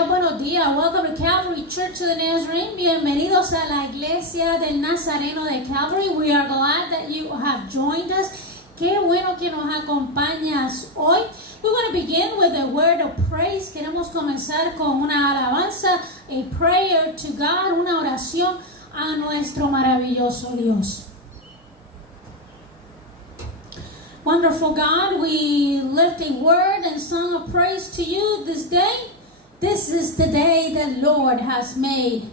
buenos días. Welcome to Calvary Church of the Nazarene. Bienvenidos a la iglesia del Nazareno de Calvary. We are glad that you have joined us. Qué bueno que nos acompañas hoy. We want to begin with a word of praise. Queremos comenzar con una alabanza, a prayer to God, una oración a nuestro maravilloso Dios. Wonderful God, we lift a word and song of praise to you this day. This is the day the Lord has made.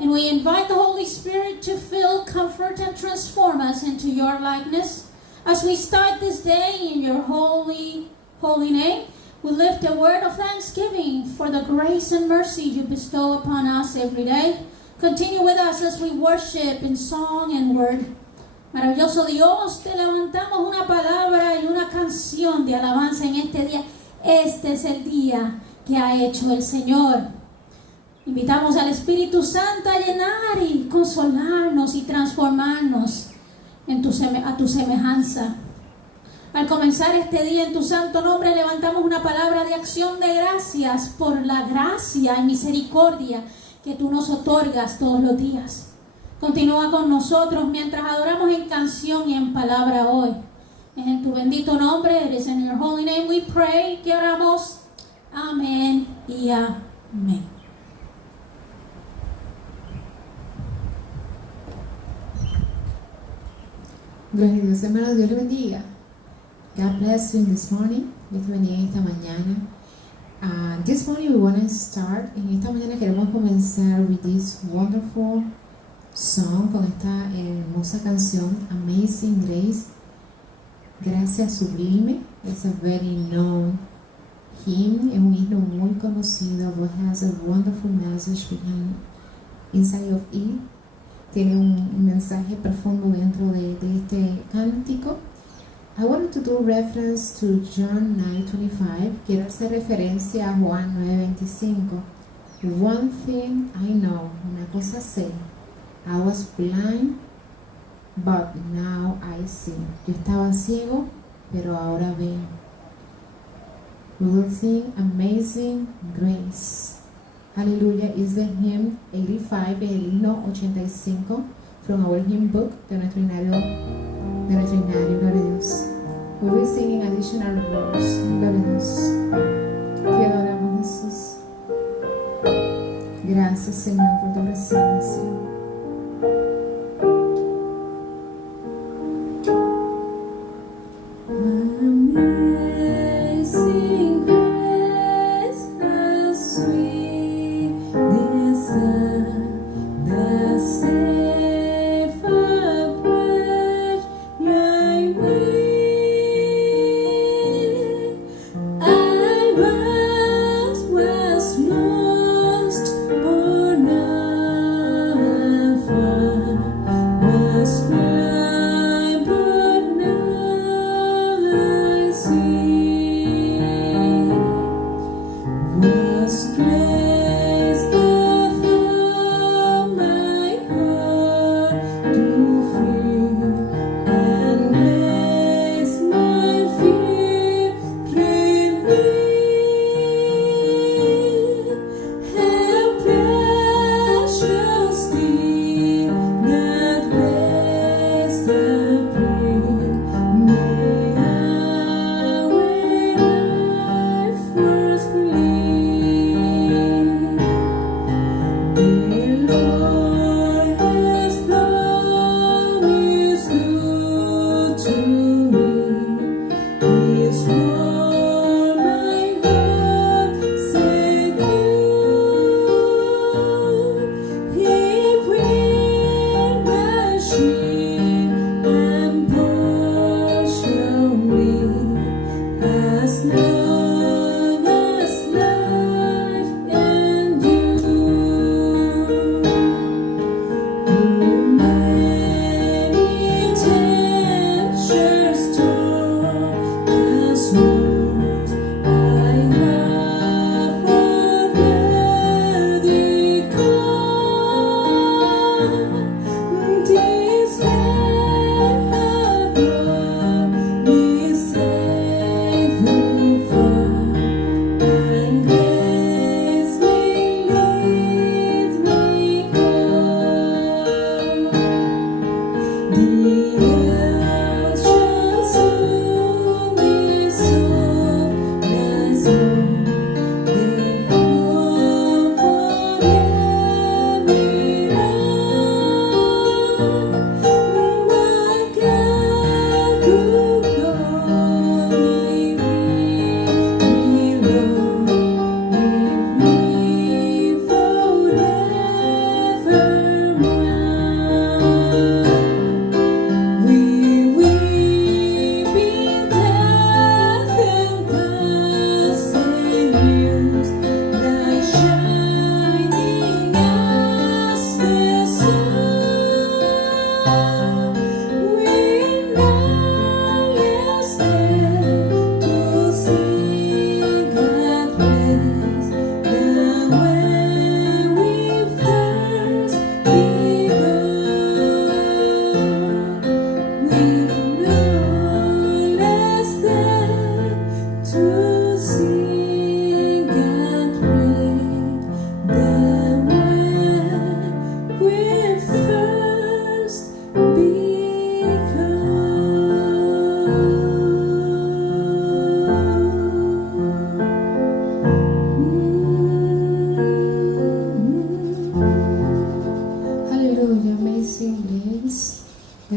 And we invite the Holy Spirit to fill, comfort, and transform us into your likeness. As we start this day in your holy name, we lift a word of thanksgiving for the grace and mercy you bestow upon us every day. Continue with us as we worship in song and word. Maravilloso Dios, te levantamos una palabra y una canción de alabanza en este día. Este es el día que ha hecho el Señor. Invitamos al Espíritu Santo a llenar y consolarnos y transformarnos a tu semejanza. Al comenzar este día en tu santo nombre, levantamos una palabra de acción de gracias por la gracia y misericordia que tú nos otorgas todos los días. Continúa con nosotros mientras adoramos en canción y en palabra hoy. En tu bendito nombre, it is in your holy name we pray, que oramos. Amén y amén. Gloria a Dios, hermanos, Dios le bendiga. God bless you this morning. Dios te bendiga esta mañana. This morning we want to start. En esta mañana queremos comenzar with this wonderful song, con esta hermosa canción, Amazing Grace. Gracia sublime. It's a very known hymn, es un himno muy conocido, but has a wonderful message inside of it. Tiene un mensaje profundo dentro de este cántico. I wanted to do reference to John 9:25. Quiero hacer referencia a Juan 9:25. One thing I know, una cosa sé, I was blind, but now I see. Yo estaba ciego, pero ahora veo. We will sing Amazing Grace. Hallelujah is the hymn 85, el himno 85, from our hymn book, de nuestro himnario, gloria a Dios. We will sing in additional verse, gloria a Dios. Te adoramos, Jesús. Gracias, Señor, por tu presencia.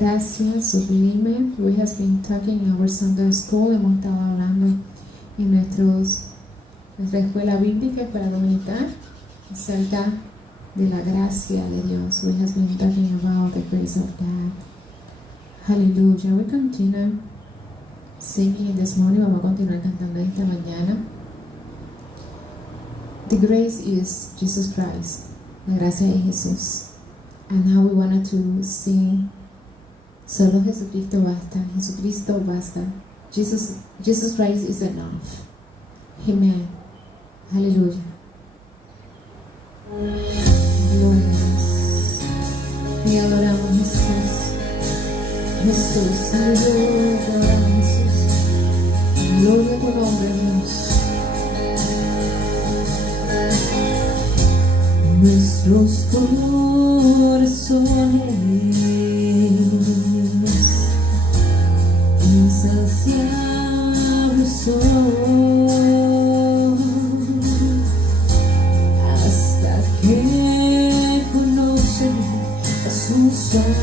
gracia sublime. We have been talking in our Sunday school. Hemos estado hablando en nuestra escuela bíblica, escuela dominical, acerca de la gracia de Dios. We have been talking about the grace of God. Hallelujah. We continue singing this morning. Vamos a continuar cantando esta mañana. The grace is Jesus Christ. La gracia es Jesús. And now we wanted to sing Solo Jesucristo basta. Jesucristo basta. Jesus Christ is enough. Amen. Hallelujah. Gloria a Dios. Y adoramos a Jesús. Jesús, aleluya, adoramos a Jesús. Gloria a tu nombre, Dios. Nuestros corazones insaciables son hasta que conocen a su Salvador.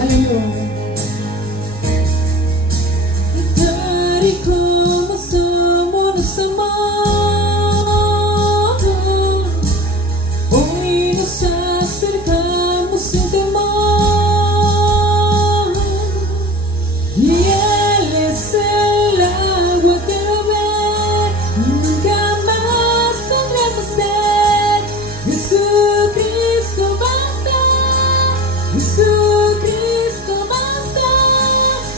Aleluya. Y tal y como somos nos amamos, hoy nos acercamos sin temor, y Él es el agua que beber, nunca más tendremos sed. Jesucristo basta, Jesucristo basta,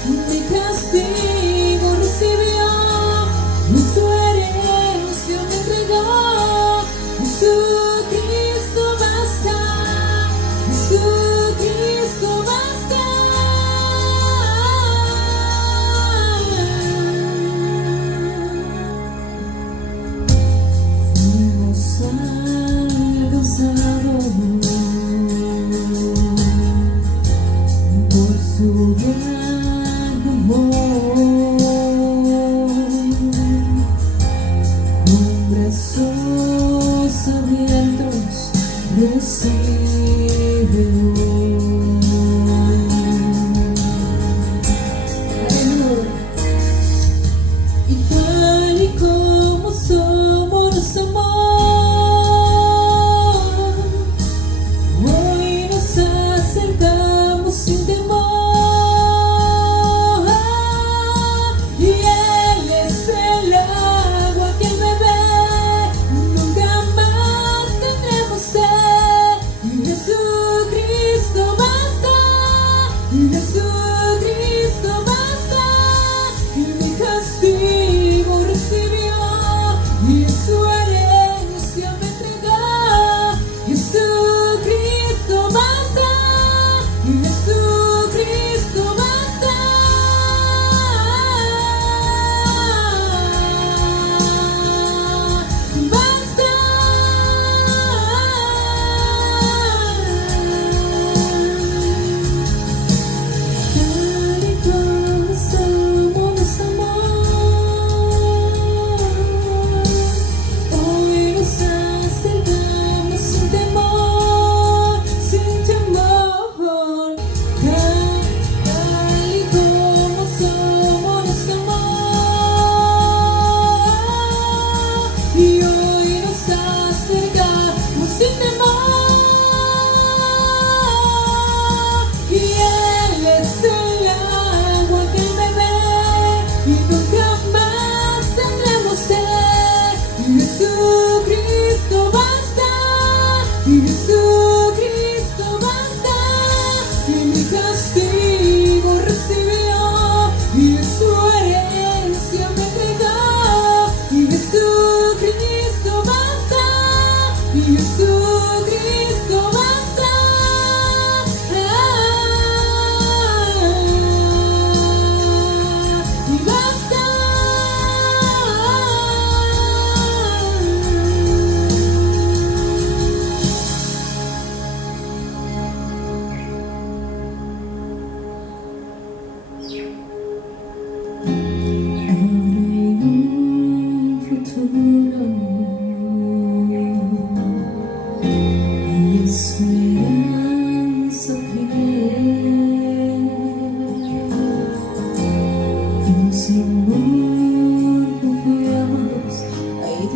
mi castigo recibió, y su herencia me entregó. Jesucristo basta, Jesucristo basta. Fuimos alcanzados por su gran amor, con brazos abiertos recibe hoy. Aleluya. Y tal y como somos nos amó, hoy nos acercamos sin temor, y Él es el agua que beber, nunca más tendremos sed.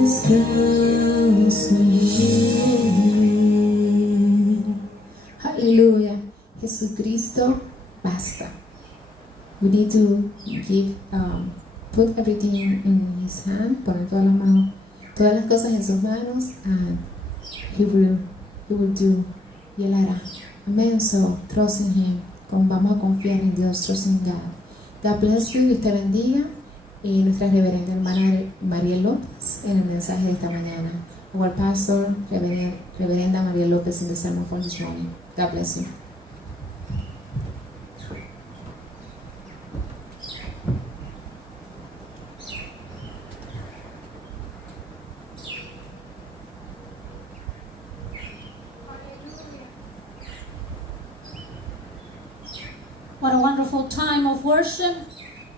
descanso en Él. Aleluya. Jesucristo basta. We need to give, put everything in His hand, poner todas las cosas en sus manos, and He will do. Y Él hará. Amen. So trust in Him. Vamos a confiar en Dios. Trust in God. God bless you. Dios te bendiga. Y nuestra reverenda hermana María López en el mensaje de esta mañana. Our pastor, Reverenda María López, in the sermon for this morning. God bless you. What a wonderful time of worship.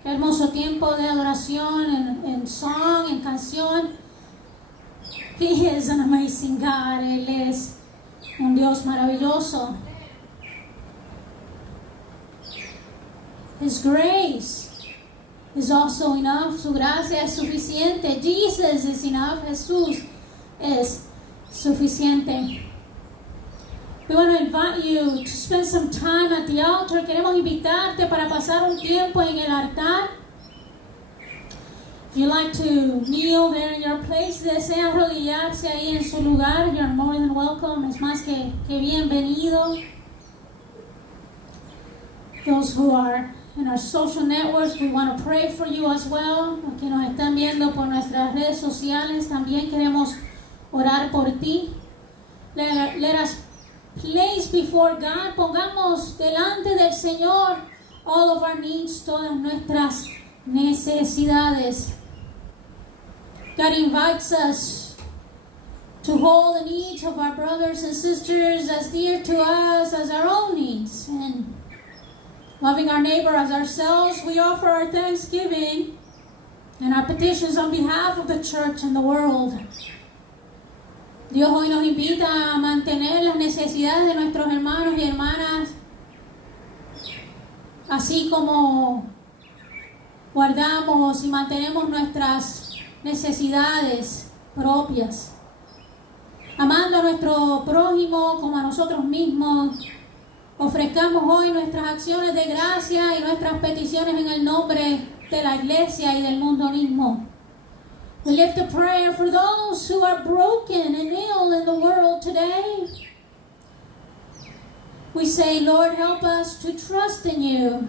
Qué hermoso tiempo de adoración en song, en canción. He is an amazing God. Él es un Dios maravilloso. His grace is also enough. Su gracia es suficiente. Jesus is enough. Jesús es suficiente. We want to invite you to spend some time at the altar. Queremos invitarte para pasar un tiempo en el altar. If you like to kneel there in your place, desea arrodillarse ahí en su lugar, you're more than welcome. Es más que bienvenido. Those who are in our social networks, we want to pray for you as well. Los que nos están viendo por nuestras redes sociales, también queremos orar por ti. Let us place before God, pongamos delante del Señor all of our needs, todas nuestras necesidades. God invites us to hold the needs of our brothers and sisters as dear to us as our own needs. And loving our neighbor as ourselves, we offer our thanksgiving and our petitions on behalf of the church and the world. Dios hoy nos invita a mantener las necesidades de nuestros hermanos y hermanas, así como guardamos y mantenemos nuestras necesidades propias, amando a nuestro prójimo como a nosotros mismos. Ofrezcamos hoy nuestras acciones de gracia y nuestras peticiones en el nombre de la iglesia y del mundo mismo. We lift a prayer for those who are broken and ill in the world today. We say, Lord, help us to trust in you.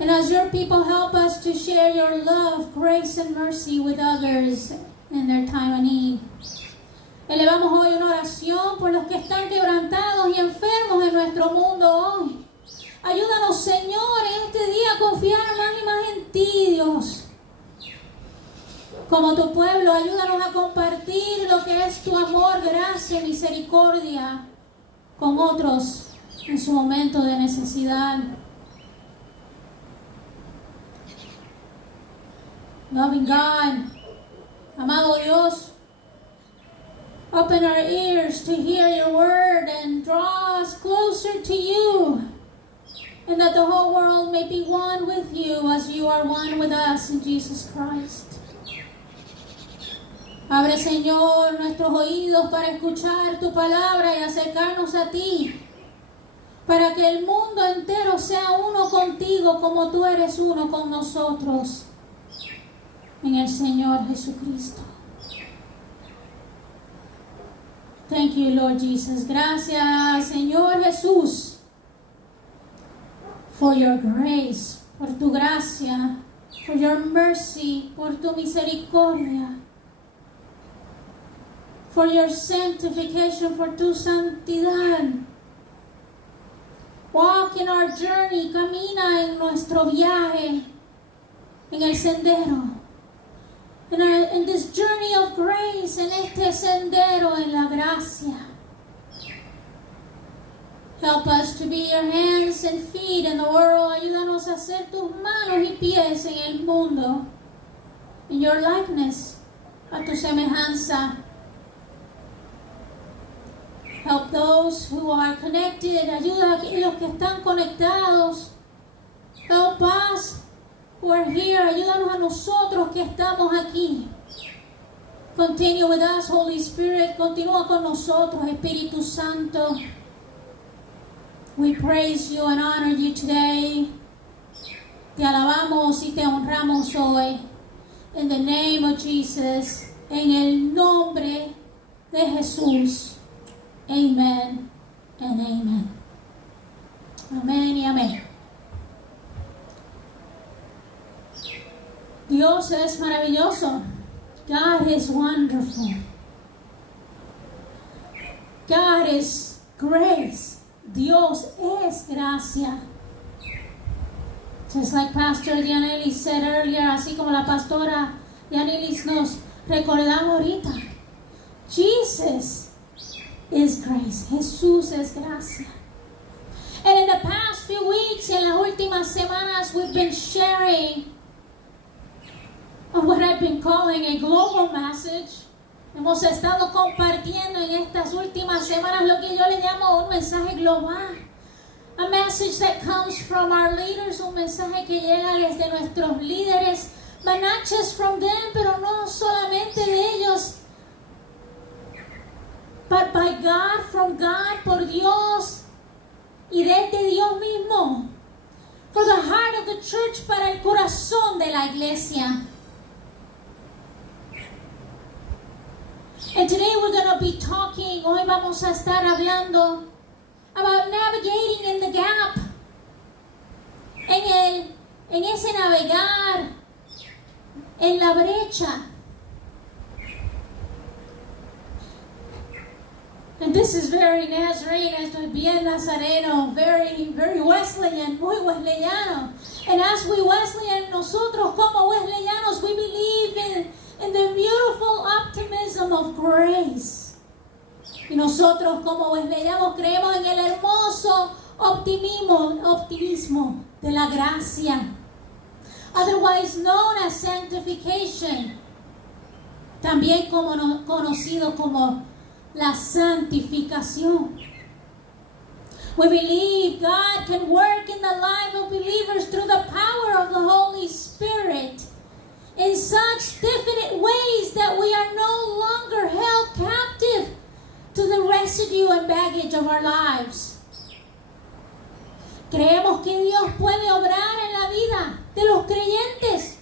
And as your people, help us to share your love, grace, and mercy with others in their time of need. Elevamos hoy una oración por los que están quebrantados y enfermos en nuestro mundo hoy. Ayúdanos, Señor, en este día a confiar más y más en ti, Dios. Como tu pueblo, ayúdanos a compartir lo que es tu amor, gracia y misericordia con otros en su momento de necesidad. Loving God, amado Dios, open our ears to hear your word and draw us closer to you, and that the whole world may be one with you as you are one with us in Jesus Christ. Abre, Señor, nuestros oídos para escuchar tu palabra y acercarnos a ti, para que el mundo entero sea uno contigo como tú eres uno con nosotros, en el Señor Jesucristo. Thank you, Lord Jesus. Gracias, Señor Jesús, for your grace, por tu gracia, for your mercy, por tu misericordia, for your sanctification, por tu santidad. Walk in our journey, camina en nuestro viaje, en el sendero. In this journey of grace, en este sendero en la gracia. Help us to be your hands and feet in the world. Ayúdanos a ser tus manos y pies en el mundo. In your likeness, a tu semejanza. Help those who are connected. Ayuda a aquellos que están conectados. Help us who are here. Ayúdanos a nosotros que estamos aquí. Continue with us, Holy Spirit. Continúa con nosotros, Espíritu Santo. We praise you and honor you today. Te alabamos y te honramos hoy. In the name of Jesus. En el nombre de Jesús. Amen and amen. Amén y amén. Dios es maravilloso. God is wonderful. God is grace. Dios es gracia. Just like Pastor Dianelis said earlier, así como la pastora Dianelis nos recordaba ahorita. Jesus is grace. Jesús es gracia. And in the past few weeks, en las últimas semanas, we've been sharing on what I've been calling a global message. Hemos estado compartiendo en estas últimas semanas lo que yo le llamo un mensaje global. A message that comes from our leaders, un mensaje que llega desde nuestros líderes, but not just from them, pero no solamente de ellos, but by God, from God, por Dios, y desde Dios mismo, for the heart of the church, para el corazón de la iglesia. And today we're going to be talking, hoy vamos a estar hablando about navigating in the gap, en ese navegar, en la brecha. And this is very Nazarene, esto es bien nazareno, very Wesleyan, muy wesleyano. And as we Wesleyan, nosotros como wesleyanos, we believe in the beautiful optimism of grace. Y nosotros como wesleyanos creemos en el hermoso optimismo de la gracia, otherwise known as sanctification, también conocido como la santificación. We believe God can work in the life of believers through the power of the Holy Spirit in such definite ways that we are no longer held captive to the residue and baggage of our lives. Creemos que Dios puede obrar en la vida de los creyentes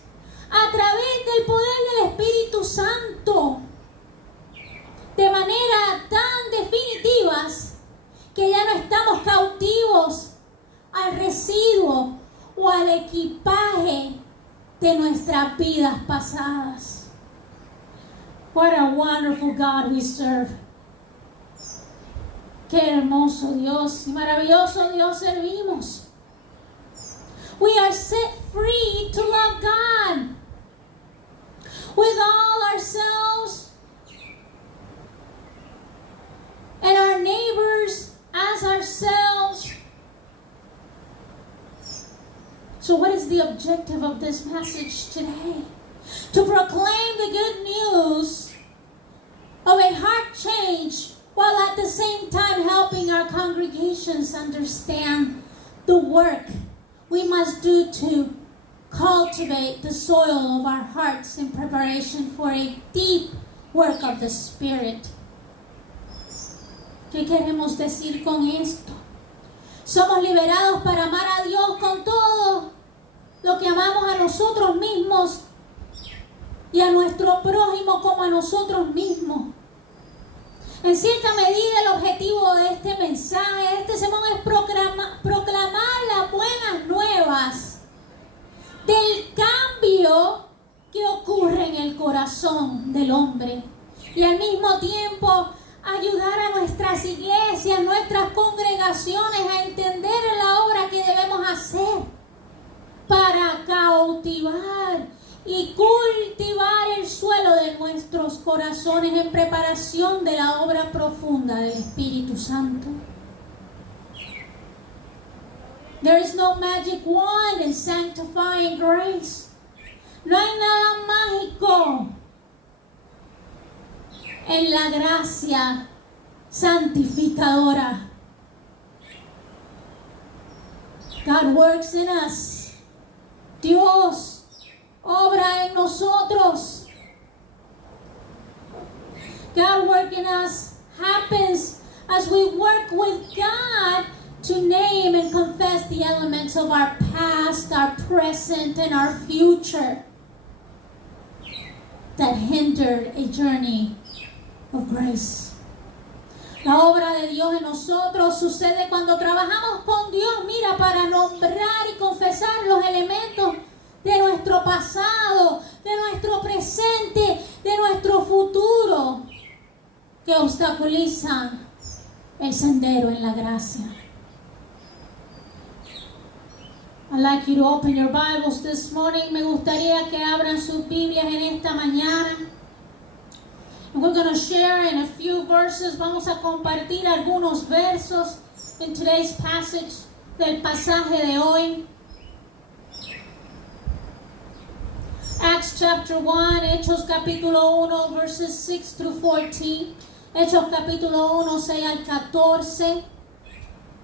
a través del poder del Espíritu Santo de manera tan definitivas que ya no estamos cautivos al residuo o al equipaje de nuestras vidas pasadas. What a wonderful God we serve. Qué hermoso Dios y maravilloso Dios servimos. We are set free to love God with all ourselves and our neighbors as ourselves. So what is the objective of this message today? To proclaim the good news of a heart change while at the same time helping our congregations understand the work we must do to cultivate the soil of our hearts in preparation for a deep work of the Spirit. ¿Qué queremos decir con esto? Somos liberados para amar a Dios con todo lo que amamos a nosotros mismos y a nuestro prójimo como a nosotros mismos. En cierta medida el objetivo de este mensaje, de este sermón, es proclamar las buenas nuevas del cambio que ocurre en el corazón del hombre y al mismo tiempo ayudar a nuestras iglesias, nuestras congregaciones a entender la obra que debemos hacer para cautivar y cultivar el suelo de nuestros corazones en preparación de la obra profunda del Espíritu Santo. There is no magic wand in sanctifying grace. No hay nada mágico en la gracia santificadora. God works in us. Dios obra en nosotros God work in us happens as we work with God to name and confess the elements of our past, our present, and our future that hindered a journey of grace. La obra de Dios en nosotros sucede cuando trabajamos con Dios, mira, para nombrar y confesar los elementos de nuestro pasado, de nuestro presente, de nuestro futuro, que obstaculizan el sendero en la gracia. I'd like you to open your Bibles this morning. Me gustaría que abran sus Biblias en esta mañana. And we're going to share in a few verses. Vamos a compartir algunos versos in today's passage, del pasaje de hoy. Acts chapter 1, Hechos capítulo 1, verses 6 through 14. Hechos capítulo 1, 6 al 14.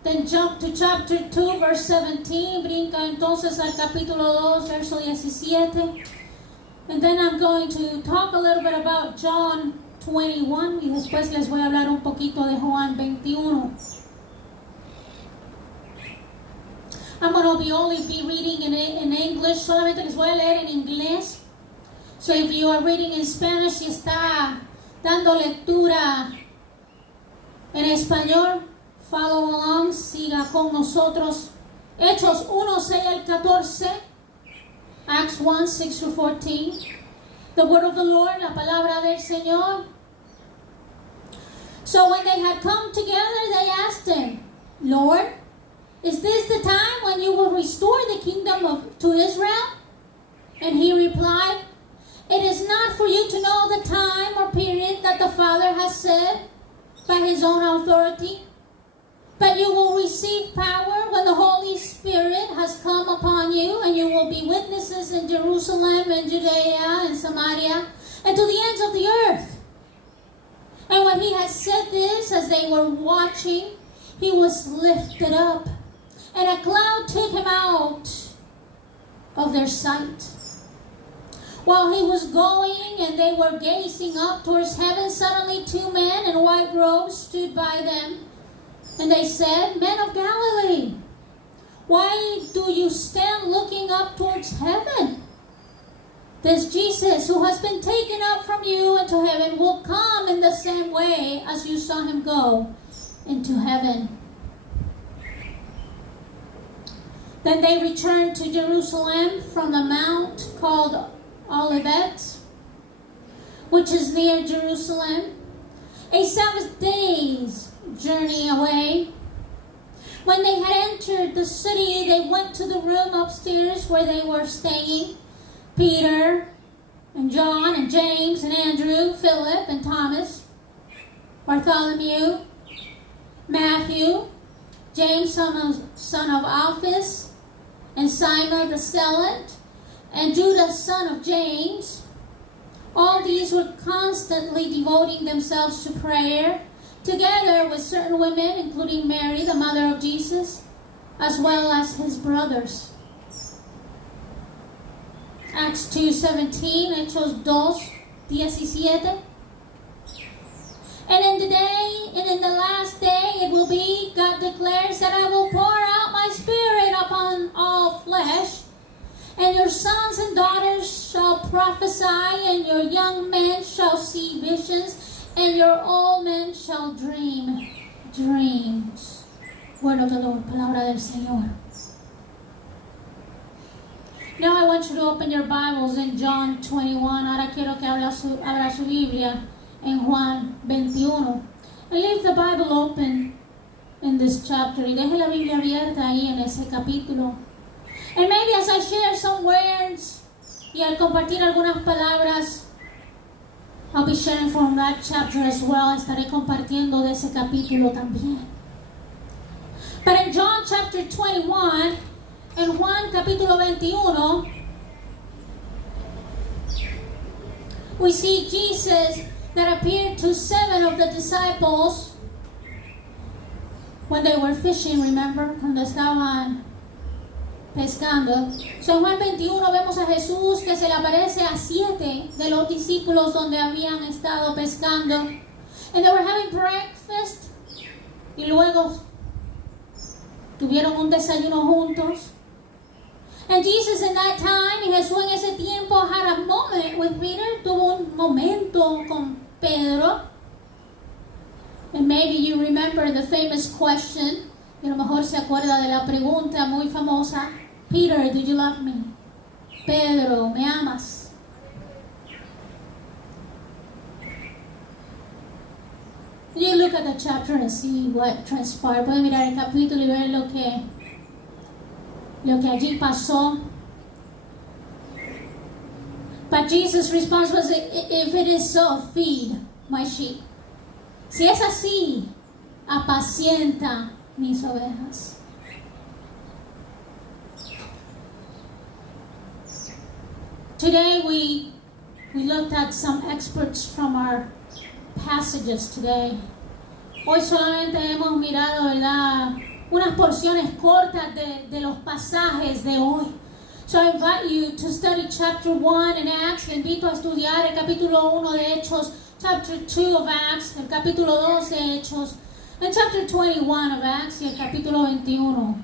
Then jump to chapter 2, verse 17. Brinca entonces al capítulo 2, verso 17. And then I'm going to talk a little bit about John 21. Y después les voy a hablar un poquito de Juan 21. I'm going to only be reading in English. Solamente les voy a leer en inglés. So if you are reading in Spanish, si está dando lectura en español, follow along, siga con nosotros. Hechos 1, 6 al 14. Acts 1, 6 through 14. The word of the Lord, la palabra del Señor. So when they had come together, they asked him, Lord, is this the time when you will restore the kingdom to Israel? And he replied, it is not for you to know the time or period that the Father has said by his own authority, but you will receive power when the Holy Spirit has come upon you, and you will be witnesses in Jerusalem and Judea and Samaria and to the ends of the earth. And when he had said this, as they were watching, he was lifted up, and a cloud took him out of their sight. While he was going and they were gazing up towards heaven, suddenly 2 men in white robes stood by them. And they said, Men of Galilee, why do you stand looking up towards heaven? This Jesus who has been taken up from you into heaven will come in the same way as you saw him go into heaven. Then they returned to Jerusalem from the mount called Olivet, which is near Jerusalem, a 7 days journey away. When they had entered the city, they went to the room upstairs where they were staying. Peter and John and James and Andrew, Philip and Thomas, Bartholomew, Matthew, James son of Alphaeus, and Simon the Zealot, and Judas son of James. All these were constantly devoting themselves to prayer, together with certain women, including Mary, the mother of Jesus, as well as his brothers. Acts 2:17, Hechos 2:17. And in the last day it will be, God declares, that I will pour out my spirit upon all flesh, and your sons and daughters shall prophesy, and your young men shall see visions, and your old men shall dream dreams. Word of the Lord, palabra del Señor. Now I want you to open your Bibles in John 21. Ahora quiero que abra su Biblia en Juan 21. And leave the Bible open in this chapter. Y deje la Biblia abierta ahí en ese capítulo. And maybe as I share some words, y al compartir algunas palabras, I'll be sharing from that chapter as well. Estaré compartiendo de ese capítulo también. But in John chapter 21, en Juan capítulo 21, we see Jesus that appeared to 7 of the disciples when they were fishing, remember? Cuando estaban pescando. So, en Juan 21 vemos a Jesús que se le aparece a 7 de los discípulos donde habían estado pescando. And they were having breakfast. Y luego tuvieron un desayuno juntos. And Jesus in that time, y Jesús en ese tiempo, had a moment with Peter. Tuvo un momento con Pedro. And maybe you remember the famous question. Y a lo mejor se acuerda de la pregunta muy famosa. Peter, do you love me? Pedro, ¿me amas? You look at the chapter and see what transpired. Pueden mirar el capítulo y ver lo que allí pasó. But Jesus' response was, if it is so, feed my sheep. Si es así, apacienta mis ovejas. Today we looked at some experts from our passages today. Hoy solamente hemos mirado, ¿verdad?, unas porciones cortas de los pasajes de hoy. So I invite you to study chapter 1 in Acts. Le invito a estudiar el capítulo 1 de Hechos, chapter 2 of Acts, el capítulo 2 de Hechos, and chapter 21 of Acts y el capítulo 21.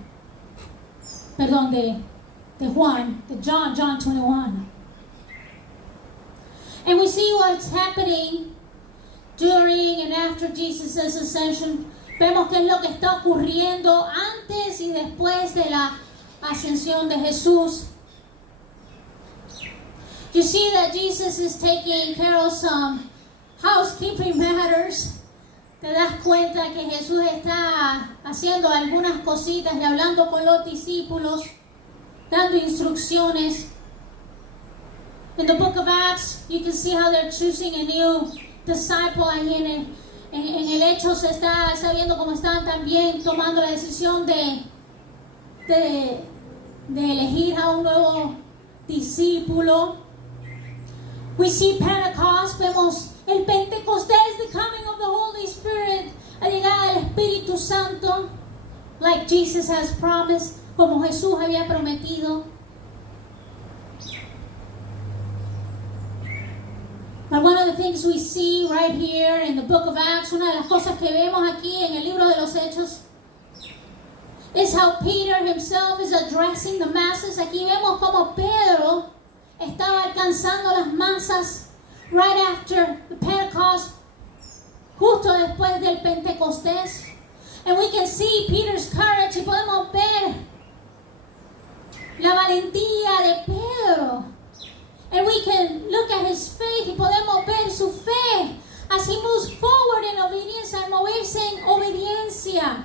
Perdón, de Juan, de John 21. And we see what's happening during and after Jesus' ascension. Vemos qué es lo que está ocurriendo antes y después de la ascensión de Jesús. You see that Jesus is taking care of some housekeeping matters. Te das cuenta que Jesús está haciendo algunas cositas y hablando con los discípulos, dando instrucciones. In the book of Acts, you can see how they're choosing a new disciple. Ahí en el hecho se está viendo cómo están también tomando la decisión de elegir a un nuevo discípulo. We see Pentecost, vemos el Pentecostés, the coming of the Holy Spirit, la llegada del Espíritu Santo, like Jesus has promised, como Jesús había prometido. But one of the things we see right here in the book of Acts, una de las cosas que vemos aquí en el libro de los Hechos, is how Peter himself is addressing the masses. Aquí vemos como Pedro estaba alcanzando las masas right after the Pentecost, justo después del Pentecostés. And we can see Peter's courage, y podemos ver la valentía de Pedro. And we can look at his faith, y podemos ver su fe as he moves forward in obedience, al moverse en obediencia.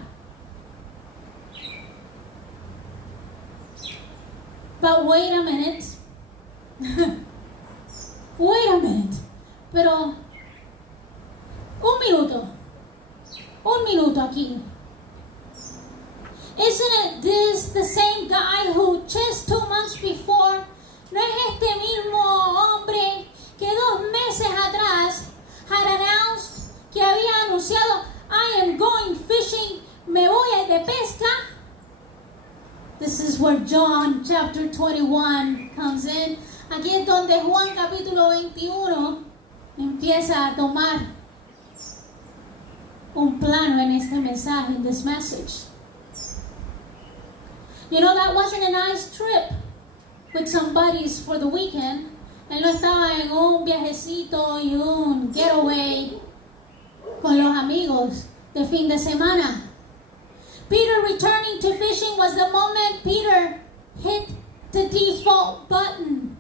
But wait a minute. Wait a minute. Pero un minuto aquí. Isn't it this the same guy who just 2 months before, no es este mismo hombre que 2 meses atrás had announced, que había anunciado, I am going fishing, me voy de pesca? This is where John chapter 21 comes in. Aquí es donde Juan capítulo 21 empieza a tomar un plano en este mensaje, in this message. You know, that wasn't a nice trip with some buddies for the weekend. Él no estaba en un viajecito y un getaway con los amigos de fin de semana. Peter returning to fishing was the moment Peter hit the default button.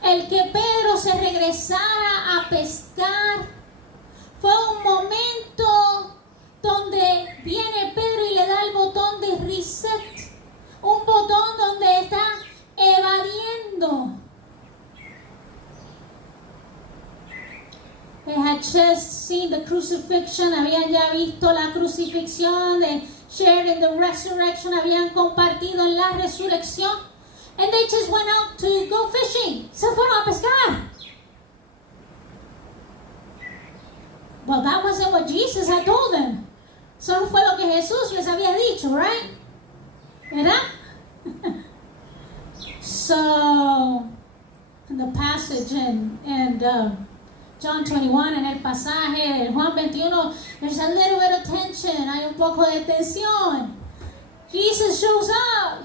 El que Pedro se regresara a pescar fue un momento donde viene Pedro y le da el botón de reset, un botón donde está evadiendo. They had just seen the crucifixion, habían ya visto la crucifixión, they shared in the resurrection, habían compartido en la resurrección, and they just went out to go fishing. Se fueron a pescar. Well, that wasn't what Jesus had told them. Eso fue lo que Jesús les había dicho, right? ¿verdad? So, in the passage in John 21, en el pasaje de Juan 21, there's a little bit of tension, hay un poco de tensión. Jesus shows up.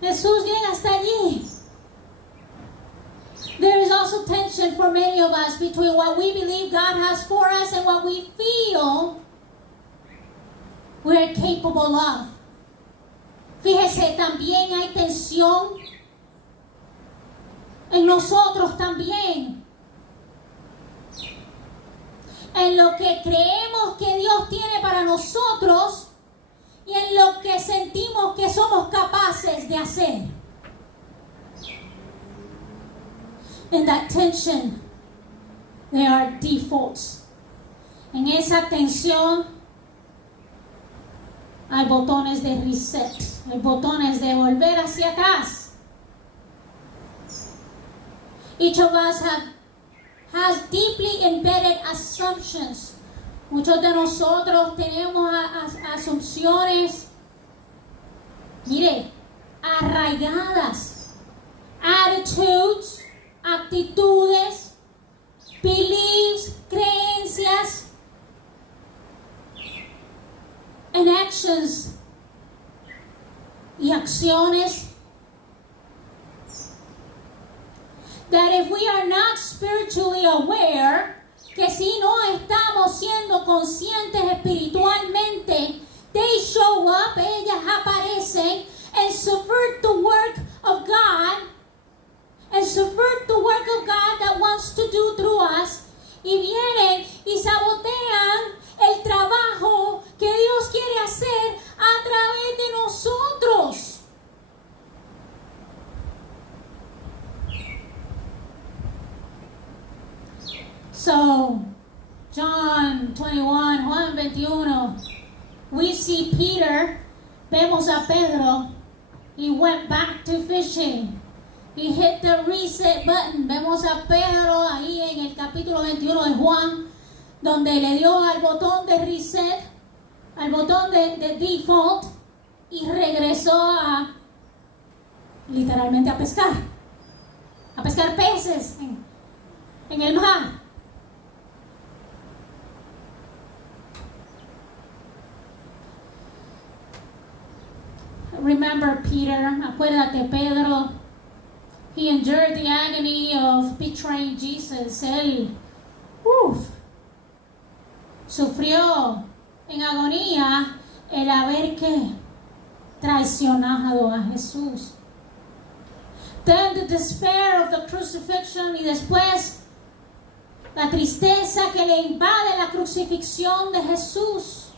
Jesús llega hasta allí. There is also tension for many of us between what we believe God has for us and what we feel we're capable of. Fíjese, también hay tensión en nosotros también. En lo que creemos que Dios tiene para nosotros y en lo que sentimos que somos capaces de hacer. In that tension, there are defaults. En esa tensión hay botones de reset, hay botones de volver hacia atrás. Each of us has deeply embedded assumptions. Muchos de nosotros tenemos asunciones, mire, arraigadas, attitudes, actitudes, beliefs, creencias, and actions y acciones that if we are not spiritually aware, que si no estamos siendo conscientes espiritualmente, they show up, ellas aparecen and subvert the work of God, and subvert the work of God that wants to do through us, y vienen y sabotean el trabajo que Dios quiere hacer a través de nosotros. So, John 21, Juan 21, we see Peter, vemos a Pedro, he went back to fishing. He hit the reset button. Vemos a Pedro ahí en el capítulo 21 de Juan, donde le dio al botón de reset, al botón de default, y regresó literalmente a pescar peces en el mar. Remember Peter, acuérdate Pedro, he endured the agony of betraying Jesus. Él sufrió en agonía el haber que traicionado a Jesús. Then the despair of the crucifixion, y después la tristeza que le invade la crucifixión de Jesús.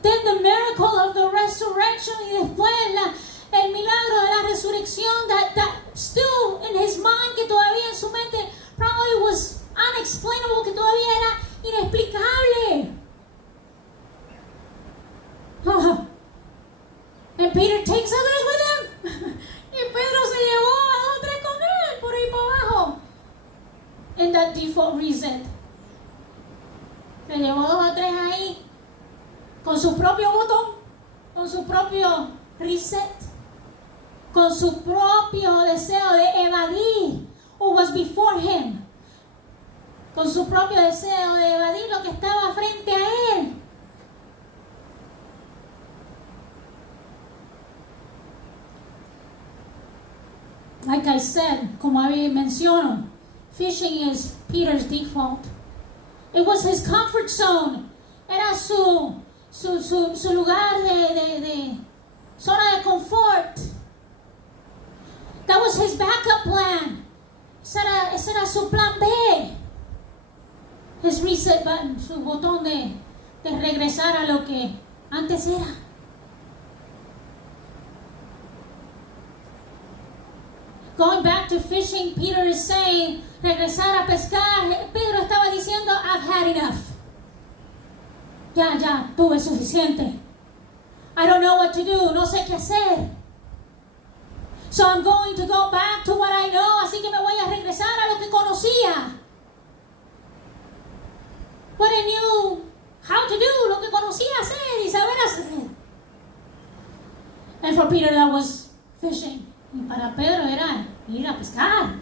Then the miracle of the resurrection, y después el milagro de la resurrección that still in his mind, que todavía en su mente probably was unexplainable, que todavía era inexplicable. And Peter takes others with him. Y Pedro se llevó a otros con él por ahí para abajo. In that default reset. Se llevó dos o tres ahí con su propio botón, con su propio reset, con su propio deseo de evadir what was before him, con su propio deseo de evadir lo que estaba frente a él. Like I said, como menciono, fishing is Peter's default. It was his comfort zone. Era su lugar de zona de confort. That was his backup plan. Ese era su plan B. His reset button, su botón de regresar a lo que antes era. Going back to fishing, Peter is saying, regresar a pescar. Pedro estaba diciendo, I've had enough. Ya, tuve suficiente. I don't know what to do, no sé qué hacer. So I'm going to go back to what I know, así que me voy a regresar a lo que conocía. What I knew how to do, lo que conocía hacer y saber hacer. for Peter that was fishing. Y para Pedro era ir a pescar.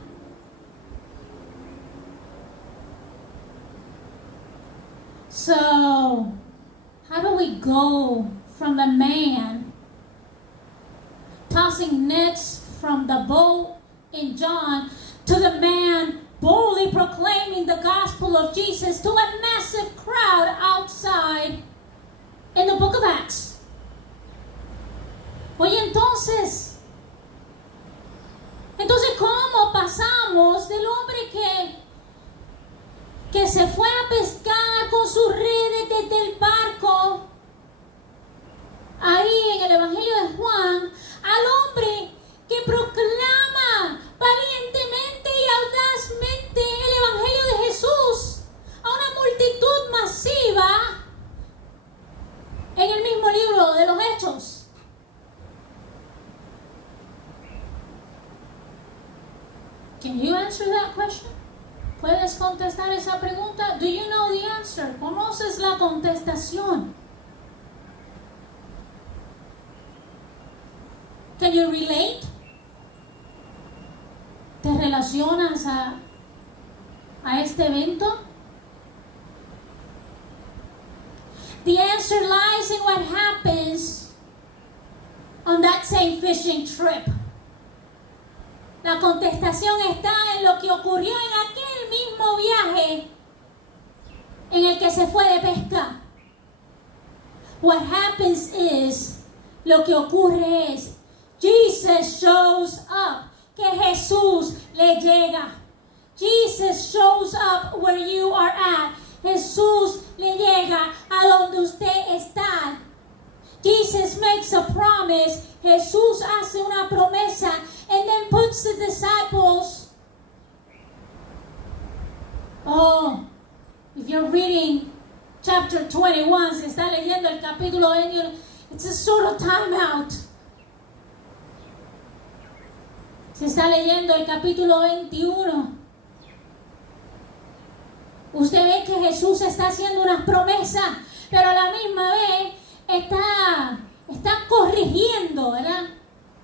So, how do we go from the man tossing nets from the boat in John to the man boldly proclaiming the gospel of Jesus to a massive crowd outside in the book of Acts? Oye, entonces, ¿cómo pasamos del hombre que se fue a pescar con sus redes desde el barco, ahí en el Evangelio de Juan, al hombre que proclama valientemente y audazmente el Evangelio de Jesús a una multitud masiva en el mismo libro de los Hechos? Can you answer that question? ¿Puedes contestar esa pregunta? Do you know the answer? ¿Conoces la contestación? Can you relate? ¿Te relacionas a este evento? The answer lies in what happens on that same fishing trip. La contestación está en lo que ocurrió en aquel mismo viaje en el que se fue de pesca. What happens is, lo que ocurre es, Jesus shows up, que Jesús le llega. Jesus shows up where you are at. Jesús le llega a donde usted está. Jesus makes a promise. Jesús hace una promesa, and then puts the disciples. Oh, if you're reading chapter 21, si está leyendo el capítulo 21, it's a sort of time out. Si está leyendo el capítulo 21, usted ve que Jesús está haciendo unas promesas, pero a la misma vez está corrigiendo, ¿verdad?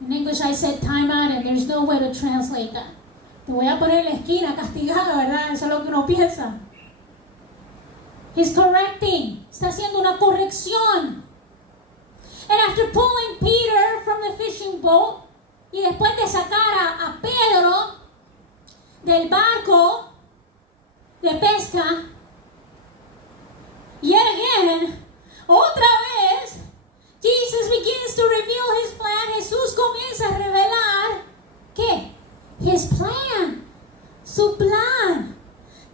In English I said time out and there's no way to translate that. Te voy a poner en la esquina castigada, ¿verdad? Eso es lo que uno piensa. He's correcting. Está haciendo una corrección. And after pulling Peter from the fishing boat, y después de sacar a Pedro del barco de pesca, yet again, otra vez, Jesus begins to reveal his plan. Jesús comienza a revelar, ¿qué? His plan, su plan.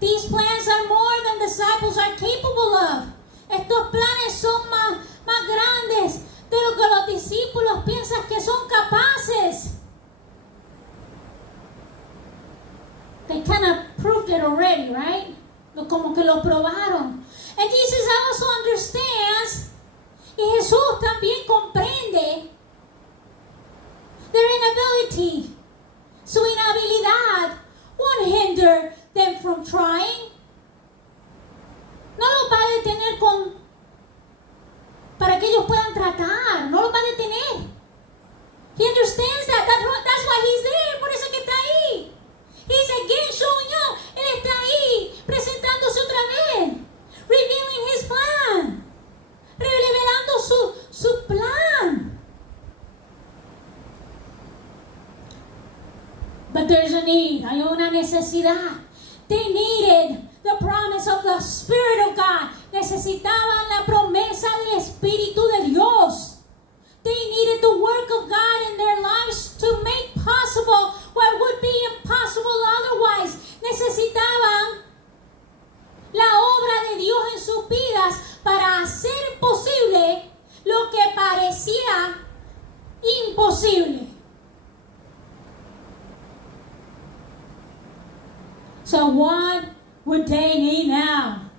These plans are more than disciples are capable of. Estos planes son más grandes de lo que los discípulos piensan que son capaces. They kind of proved it already, right? Como que lo probaron. And Jesus also understands, y Jesús también comprende, their inability, su inhabilidad, won't hinder them from trying. No los va a detener para que ellos puedan tratar. No los va a detener. He understands that. That's why he's there. Por eso que está ahí. He's again showing up. Él está ahí, presentándose otra vez, revealing his plan, revelando su plan. But there's a need. Hay una necesidad. They needed the promise of the Spirit of God. Necesitaban la promesa del Espíritu de Dios. They needed the work of God in their lives to make possible what would be impossible otherwise. Necesitaban la obra de Dios en sus vidas para hacer posible lo que parecía imposible. So what would they need now?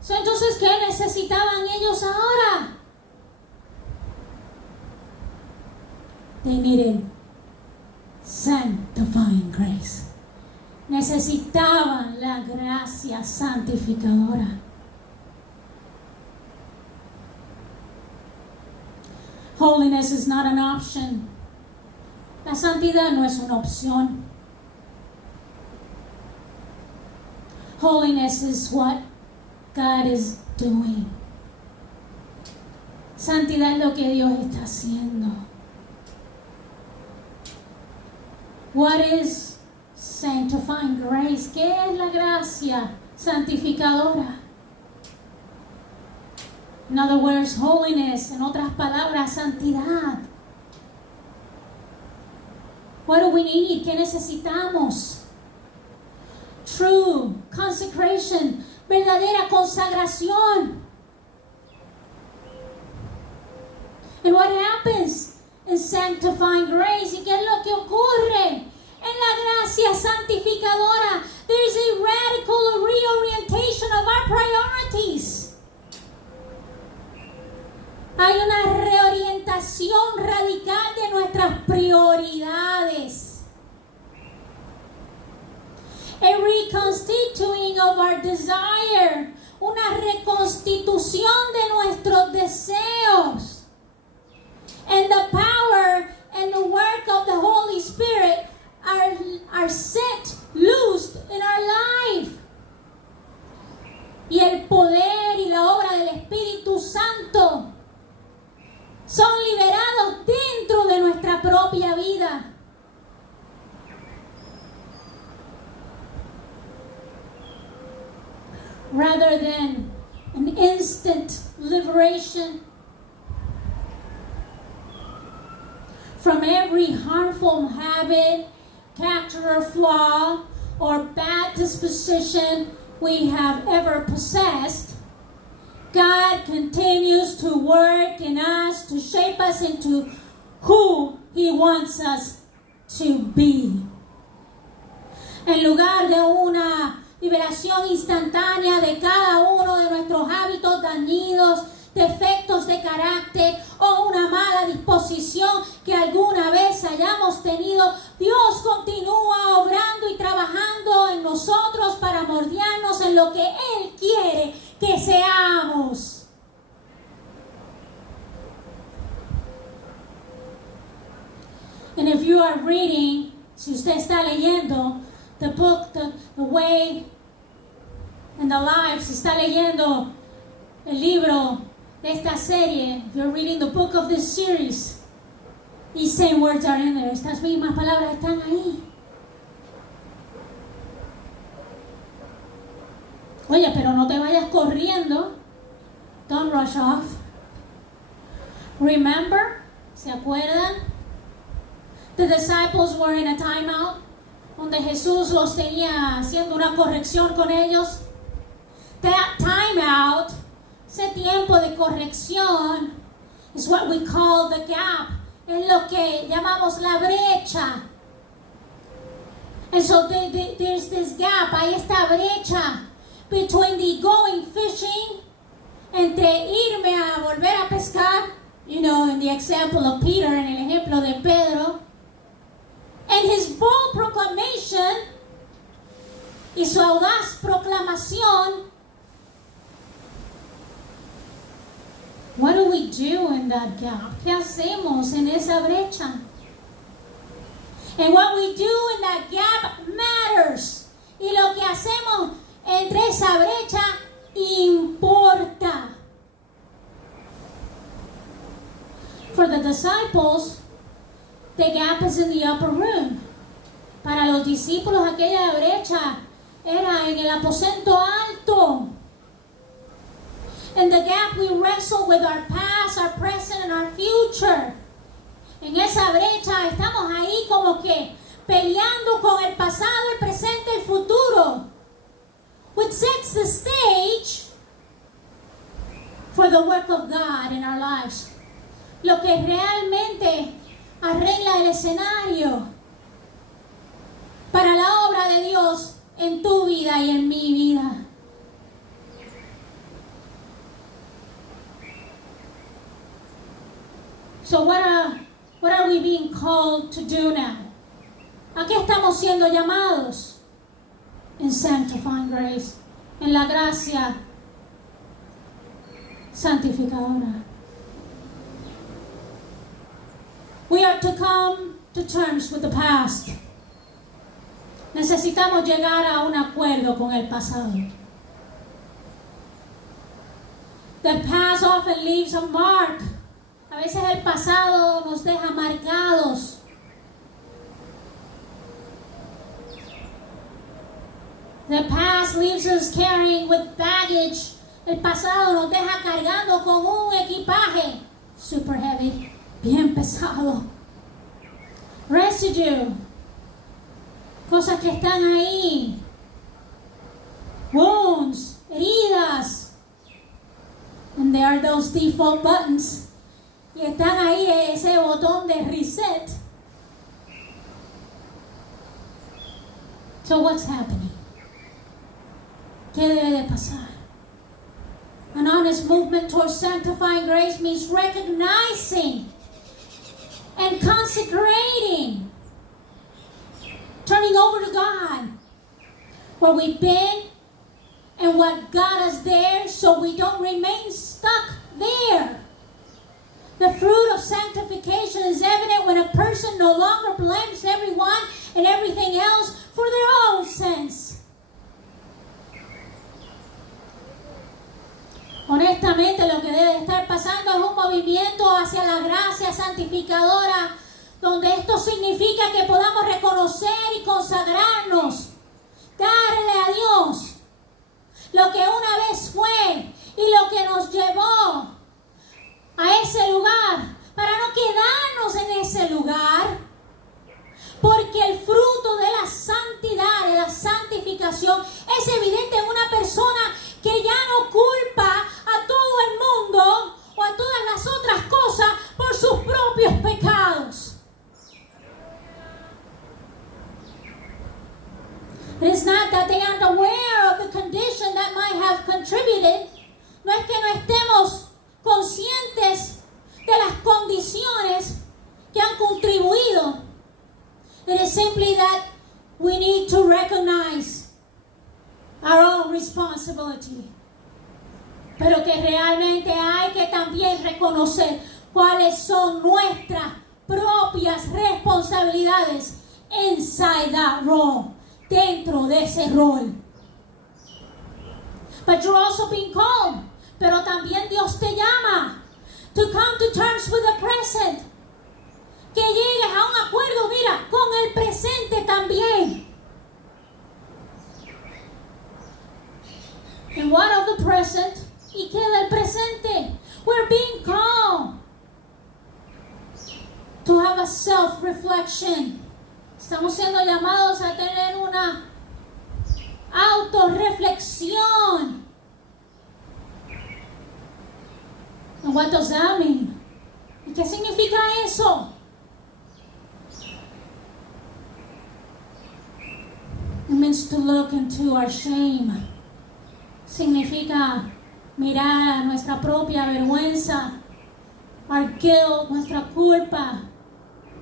So, entonces, ¿qué necesitaban ellos ahora? They needed sanctifying grace. Necesitaban la gracia santificadora. Holiness is not an option. La santidad no es una opción. Holiness is what God is doing. Santidad es lo que Dios está haciendo. What is sanctifying grace? ¿Qué es la gracia santificadora? In other words, holiness, en otras palabras, santidad. What do we need? ¿Qué necesitamos? True consecration, verdadera consagración. And what happens in sanctifying grace? ¿Y qué es lo que ocurre en la gracia santificadora? There is a radical reorientation of our priorities. Hay una reorientación radical de nuestras prioridades. A reconstituting of our desire. Una reconstitución de nuestros deseos. And the power and the work of the Holy Spirit are set loose in our life. Y el poder y la obra del Espíritu Santo son liberados dentro de nuestra propia vida. Rather than an instant liberation from every harmful habit, character flaw, or bad disposition we have ever possessed, God continues to work in us to shape us into who He wants us to be. En lugar de una liberación instantánea de cada uno de nuestros hábitos dañinos, defectos de carácter o una mala disposición que alguna vez hayamos tenido, Dios continúa obrando y trabajando en nosotros para moldearnos en lo que Él quiere que seamos. And if you are reading, si usted está leyendo the book, the Way and the Life, si está leyendo el libro de esta serie, if you're reading the book of this series, these same words are in there. Estas mismas palabras están ahí. Oye, pero no te vayas corriendo. Don't rush off. Remember, ¿se acuerdan? The disciples were in a timeout, donde Jesús los tenía haciendo una corrección con ellos. That timeout, ese tiempo de corrección, is what we call the gap. Es lo que llamamos la brecha. And so there's this gap, hay esta brecha between the going fishing, entre irme a volver a pescar, you know, in the example of Peter, en el ejemplo de Pedro, and his bold proclamation, y su audaz proclamación. What do we do in that gap? ¿Qué hacemos en esa brecha? And what we do in that gap matters. Y lo que hacemos entre esa brecha importa. For the disciples, the gap is in the upper room. Para los discípulos, aquella brecha era en el aposento alto. In the gap we wrestle with our past, our present, and our future. En esa brecha estamos ahí como que peleando con el pasado, el presente, el futuro. Which sets the stage for the work of God in our lives. Lo que realmente arregla el escenario para la obra de Dios en tu vida y en mi vida. So what are we being called to do now? ¿A qué estamos siendo llamados? In sanctifying grace, en la gracia santificadora. We are to come to terms with the past. Necesitamos llegar a un acuerdo con el pasado. The past often leaves a mark. A veces el pasado nos deja marcados. The past leaves us carrying with baggage. El pasado nos deja cargando con un equipaje super heavy, bien pesado. Residue. Cosas que están ahí. Wounds, heridas. And there are those default buttons. Y están ahí ese botón de reset. So what's happening? ¿Qué debe de pasar? An honest movement towards sanctifying grace means recognizing and consecrating, turning over to God where we've been and what got us there so we don't remain stuck there. The fruit of sanctification is evident when a person no longer blames everyone and everything else for their own sins. Honestamente, lo que debe estar pasando es un movimiento hacia la gracia santificadora, donde esto significa que podamos reconocer y consagrarnos, darle a Dios lo que una vez fue y lo que nos llevó a ese lugar, para no quedarnos en ese lugar, porque el fruto de la santidad, de la santificación, es evidente en una persona que ya no culpa a todo el mundo o a todas las otras cosas por sus propios pecados. It is not that they aren't aware of the condition that might have contributed. No es que no estemos conscientes de las condiciones que han contribuido. It is simply that we need to recognize our own responsibility. Pero que realmente hay que también reconocer cuáles son nuestras propias responsabilidades inside that role, dentro de ese rol. But you're also being called, pero también Dios te llama to come to terms with the present. Que llegues a un acuerdo, mira, con el presente también. And what of the present? ¿Y qué del presente? We're being called to have a self-reflection. Estamos siendo llamados a tener una autorreflexión. And what does that mean? ¿Y qué significa eso? It means to look into our shame. Significa mirar a nuestra propia vergüenza, our guilt, nuestra culpa,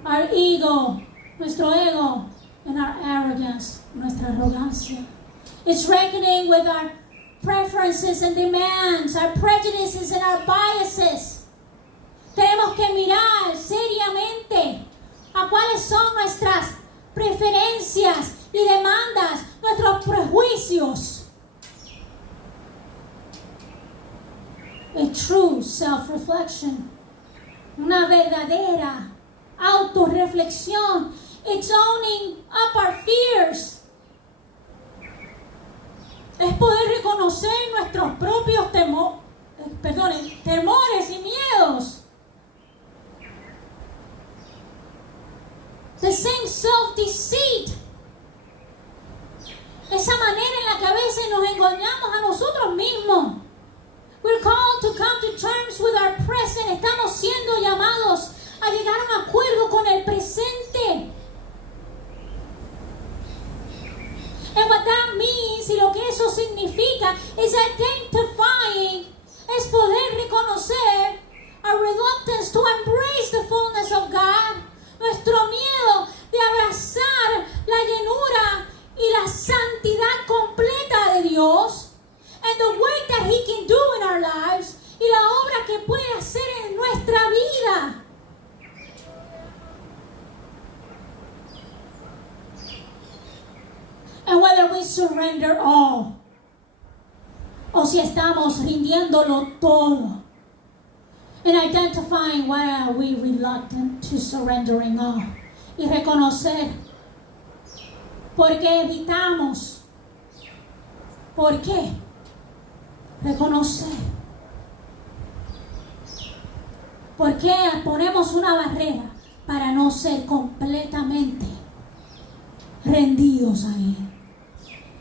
our ego, nuestro ego, and our arrogance, nuestra arrogancia. It's reckoning with our preferences and demands, our prejudices and our biases. Tenemos que mirar seriamente a cuáles son nuestras preferencias y demandas, nuestros prejuicios. A true self-reflection, una verdadera autorreflexión. It's owning up our fears. Es poder reconocer nuestros propios temores y miedos. The same self-deceit. Esa manera en la que a veces nos engañamos a nosotros mismos. We're called to come to terms with our present. Estamos siendo llamados a llegar a un acuerdo con el presente. And what that means, y lo que eso significa, is identifying, es poder reconocer our reluctance to embrace the fullness of God, nuestro miedo de abrazar la llenura y la santidad completa de Dios, and the work that He can do in our lives, y la obra que puede hacer en nuestra vida. whether we surrender all o si estamos rindiéndolo todo. And identifying why are we reluctant to surrendering all. Y reconocer por qué evitamos. ¿Por qué? Reconocer. ¿Por qué ponemos una barrera para no ser completamente rendidos a Él?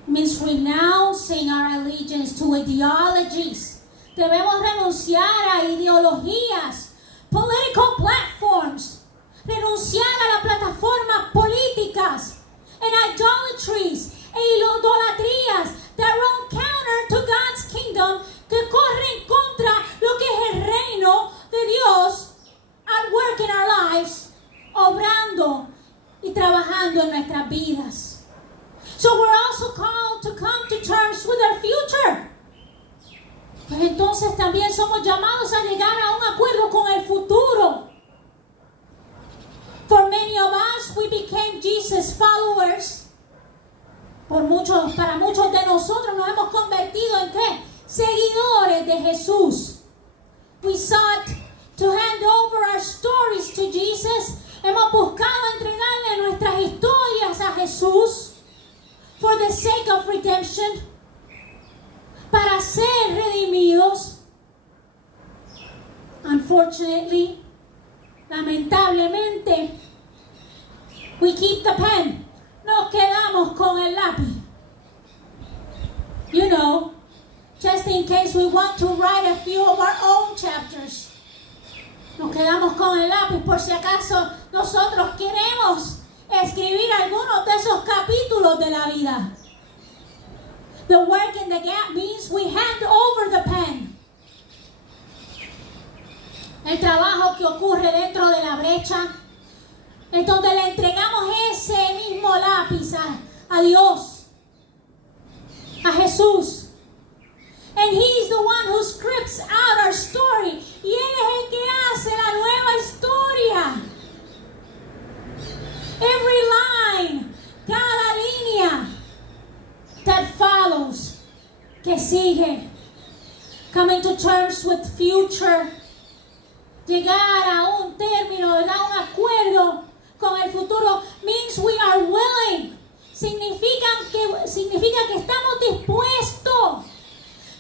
It means renouncing our allegiance to ideologies. Debemos renunciar a ideologías, political platforms, renunciar a las plataformas políticas, and idolatries, e idolatrías that run counter to God's kingdom, que corren contra lo que es el reino de Dios at work in our lives, obrando y trabajando en nuestras vidas. So we're also called to come to terms with our future. Pues entonces también somos llamados a llegar a un acuerdo con el futuro. For many of us, we became Jesus followers. Para muchos de nosotros nos hemos convertido en ¿qué? Seguidores de Jesús. We sought to hand over our stories to Jesus. Hemos buscado entregarle nuestras historias a Jesús for the sake of redemption, para ser redimidos. Unfortunately, lamentablemente, we keep the pen. Nos quedamos con el lápiz. You know, just in case we want to write a few of our own chapters. Nos quedamos con el lápiz por si acaso nosotros queremos escribir algunos de esos capítulos de la vida. The work in the gap means we hand over the pen. El trabajo que ocurre dentro de la brecha es donde le entregamos ese mismo lápiz a Dios, a Jesús. And He's the one who scripts out our story. Y Él es el que hace la nueva historia. Every line, cada línea that follows, que sigue. Coming to terms with future. Llegar a un término, ¿verdad? Un acuerdo con el futuro means we are willing. Significa que estamos dispuestos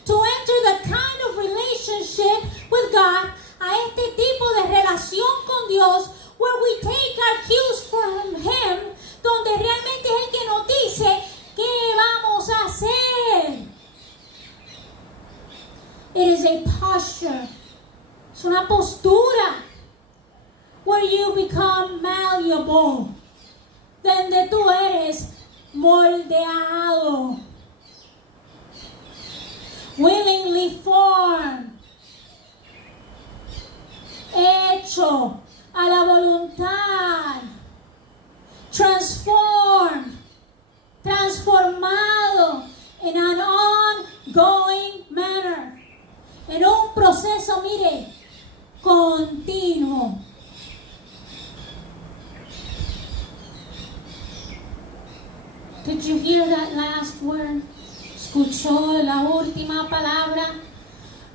to enter the kind of relationship with God, a este tipo de relación con Dios, where we take our cues from Him, donde realmente es el que nos dice qué vamos a hacer. It is a posture. Es una postura where you become malleable, donde tú eres moldeado, willingly formed, hecho a la voluntad, transformed, transformado in an ongoing manner, en un proceso, mire, continuo. Did you hear that last word? ¿Escuchó la última palabra?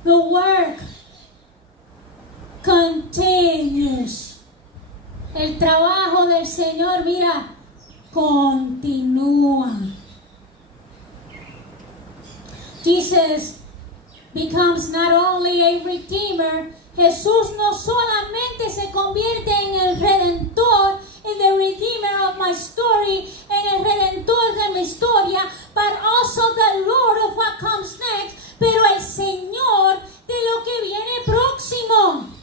The work continues. El trabajo del Señor, mira, continúa. Jesus becomes not only a redeemer. Jesús no solamente se convierte en el redentor, in the redeemer of my story, en el redentor de mi historia, but also the Lord of what comes next, pero el Señor de lo que viene próximo.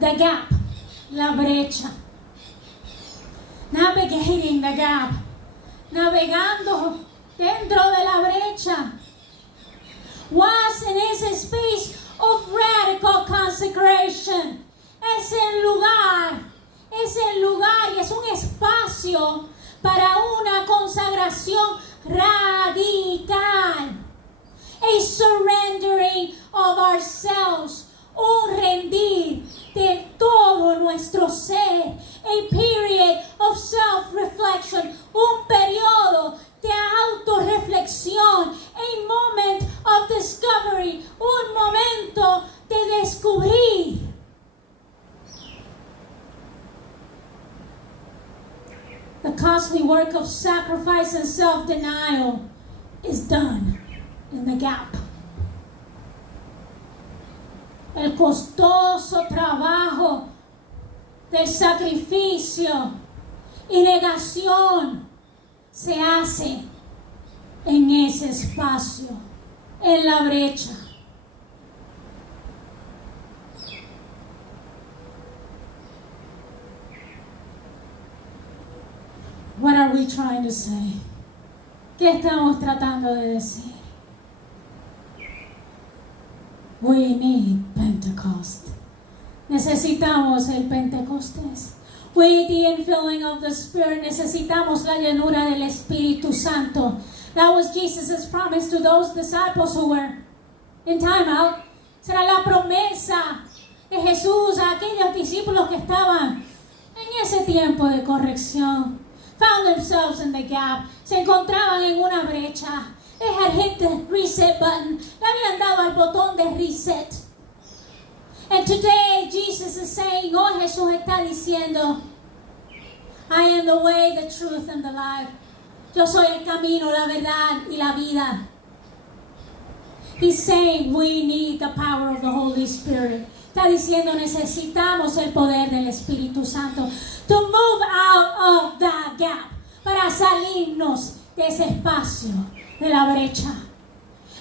The gap, la brecha. Navigating the gap. Navegando dentro de la brecha. Was in ese space of radical consecration. Es el lugar y es un espacio para una consagración radical. A surrendering of ourselves. Un rendir de todo nuestro ser. A period The costly work of sacrifice and self-denial is done in the gap. El costoso trabajo del sacrificio y negación se hace en ese espacio, en la brecha. What are we trying to say? ¿Qué estamos tratando de decir? We need Pentecost. Necesitamos el Pentecostés. We need the infilling of the Spirit. Necesitamos la llenura del Espíritu Santo. That was Jesus' promise to those disciples who were in time out. Será la promesa de Jesús a aquellos discípulos que estaban en ese tiempo de corrección. Found themselves in the gap. Se encontraban en una brecha. They had hit the reset button. Le habían dado al botón de reset. And today Jesus is saying, oh, Jesús está diciendo, I am the way, the truth, and the life. Yo soy el camino, la verdad y la vida. He's saying we need the power of the Holy Spirit. Está diciendo necesitamos el poder del Espíritu Santo to move out of that gap, para salirnos de ese espacio, de la brecha.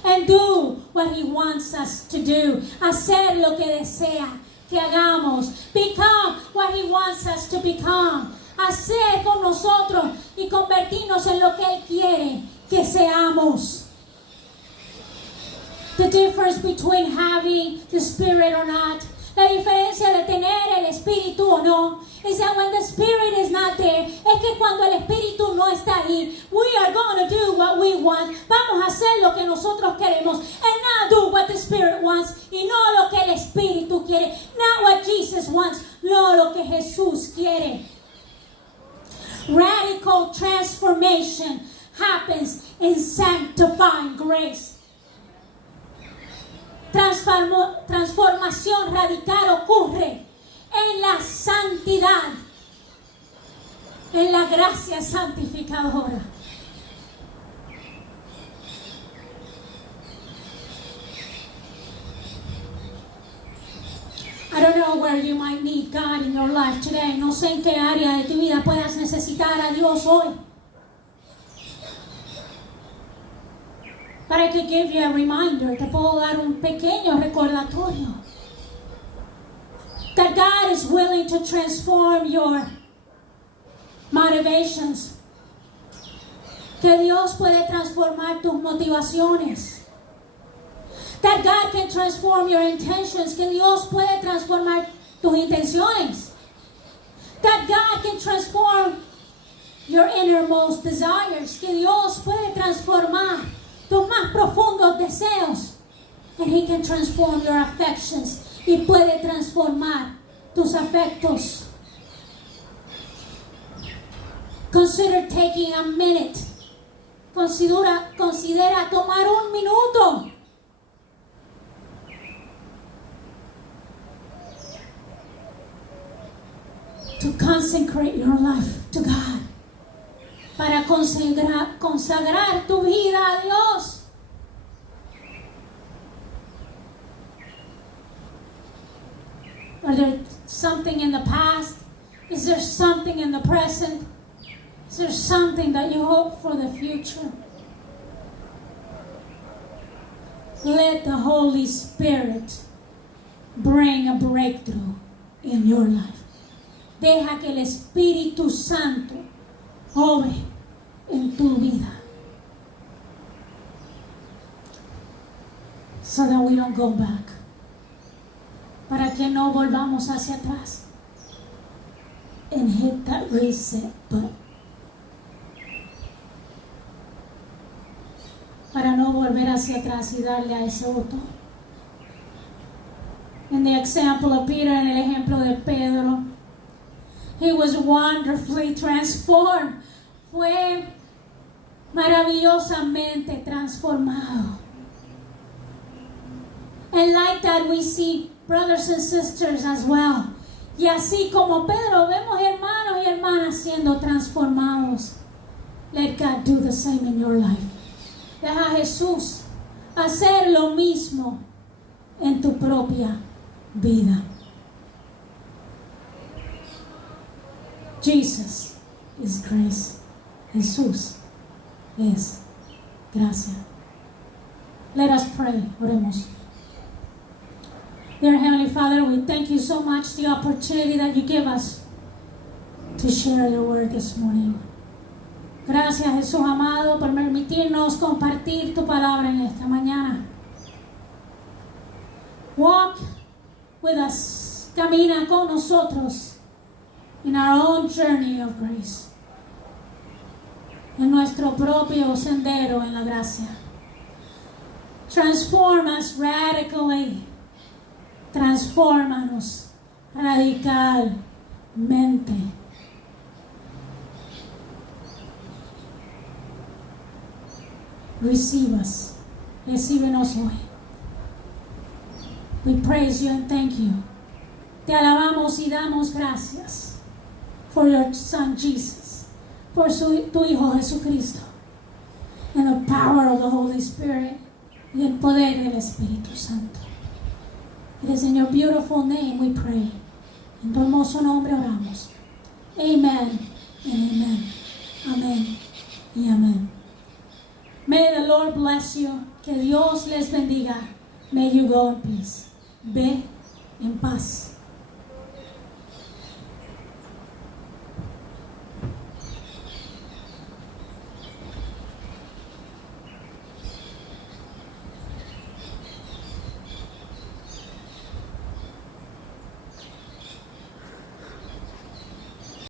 And do what He wants us to do. Hacer lo que desea que hagamos. Become what He wants us to become. Hacer con nosotros y convertirnos en lo que Él quiere que seamos. The difference between having the Spirit or not. La diferencia de tener el Espíritu o no is that when the Spirit is not there, es que cuando el Espíritu no está ahí, we are going to do what we want. Vamos a hacer lo que nosotros queremos and not do what the Spirit wants, y no lo que el Espíritu quiere. Not what Jesus wants, no lo que Jesús quiere. Radical transformation happens in sanctifying grace. Transformación radical ocurre en la santidad, en la gracia santificadora. I don't know where you might need God in your life today. No sé en qué área de tu vida puedas necesitar a Dios hoy. But I could give you a reminder. Te puedo dar un pequeño recordatorio. That God is willing to transform your motivations. Que Dios puede transformar tus motivaciones. That God can transform your intentions. Que Dios puede transformar tus intenciones. That God can transform your innermost desires. Que Dios puede transformar tus más profundos deseos. And He can transform your affections. Y puede transformar tus afectos. Consider taking a minute. Considera tomar un minuto. To consecrate your life to God. Para consagrar tu vida a Dios. Are there something in the past? Is there something in the present? Is there something that you hope for the future? Let the Holy Spirit bring a breakthrough in your life. Deja que el Espíritu Santo obre en tu vida. So that we don't go back. Para que no volvamos hacia atrás. And hit that reset button. Para no volver hacia atrás y darle a ese botón. In the example of Peter, en el ejemplo de Pedro, he was wonderfully transformed. Fue maravillosamente transformado. And like that we see brothers and sisters as well. Y así como Pedro, vemos hermanos y hermanas siendo transformados. God do the same in your life. Deja a Jesús hacer lo mismo en tu propia vida. Jesus is grace. Jesús es gracia. Let us pray. Oremos. Dear Heavenly Father, we thank you so much the opportunity that you give us to share your word this morning. Gracias, Jesús amado, por permitirnos compartir tu palabra en esta mañana. Walk with us. Camina con nosotros in our own journey of grace. En nuestro propio sendero en la gracia. Transform us radically. Transfórmanos radicalmente. Recíbenos hoy. We praise you and thank you. Te alabamos y damos gracias for your Son Jesus, por tu Hijo Jesucristo, and the power of the Holy Spirit, y el poder del Espíritu Santo. It is in your beautiful name we pray. En tu hermoso nombre oramos. Amen and amen. Amén y amén. May the Lord bless you. Que Dios les bendiga. May you go in peace. Ve en paz.